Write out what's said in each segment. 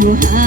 you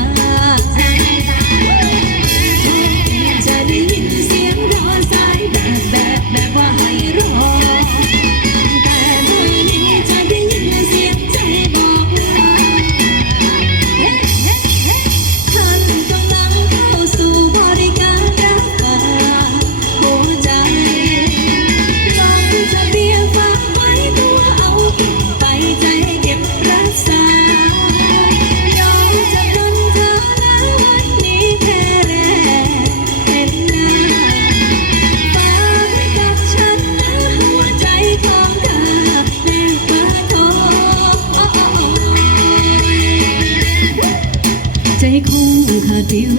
ใจคงขาดวิว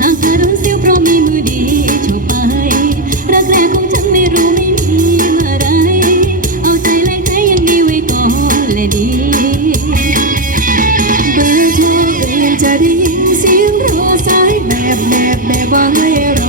หากเธอรู้เสียวเพราะมีมือดีชอบไปรักแรกของฉันไม่รู้ไม่มีอะไร เอาใจแลกใจยังดีไว้ก่อนและดี เบอร์โทรเปลี่ยนจะได้ยินเสียงรอสายแบบแบบแบบว่าให้